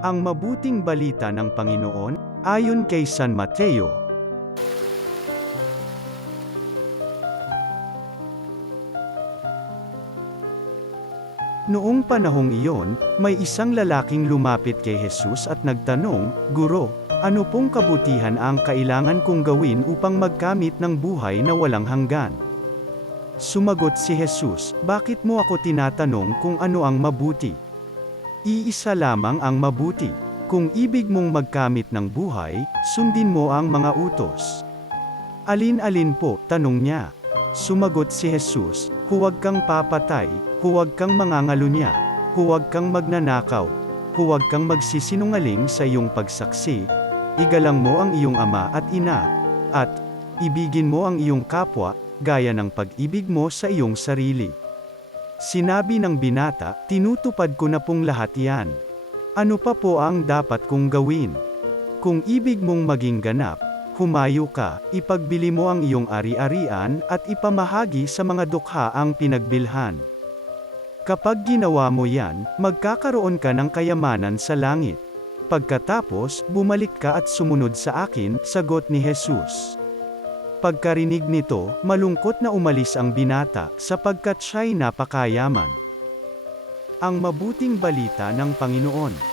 Ang mabuting balita ng Panginoon, ayon kay San Mateo. Noong panahong iyon, may isang lalaking lumapit kay Jesus at nagtanong, "Guro, ano pong kabutihan ang kailangan kong gawin upang magkamit ng buhay na walang hanggan?" Sumagot si Jesus, "Bakit mo ako tinatanong kung ano ang mabuti? Iisa lamang ang mabuti. Kung ibig mong magkamit ng buhay, sundin mo ang mga utos." "Alin-alin po?" tanong niya. Sumagot si Jesus, "Huwag kang papatay, huwag kang mangangalunya, huwag kang magnanakaw, huwag kang magsisinungaling sa iyong pagsaksi, igalang mo ang iyong ama at ina, at ibigin mo ang iyong kapwa, gaya ng pag-ibig mo sa iyong sarili." Sinabi ng binata, "Tinutupad ko na pong lahat iyan. Ano pa po ang dapat kong gawin? Kung ibig mong maging ganap, humayo ka, ipagbili mo ang iyong ari-arian, at ipamahagi sa mga dukha ang pinagbilhan. Kapag ginawa mo yan, magkakaroon ka ng kayamanan sa langit. Pagkatapos, bumalik ka at sumunod sa akin," sagot ni Jesus. Pagkarinig nito, malungkot na umalis ang binata, sapagkat siya'y napakayaman. Ang mabuting balita ng Panginoon.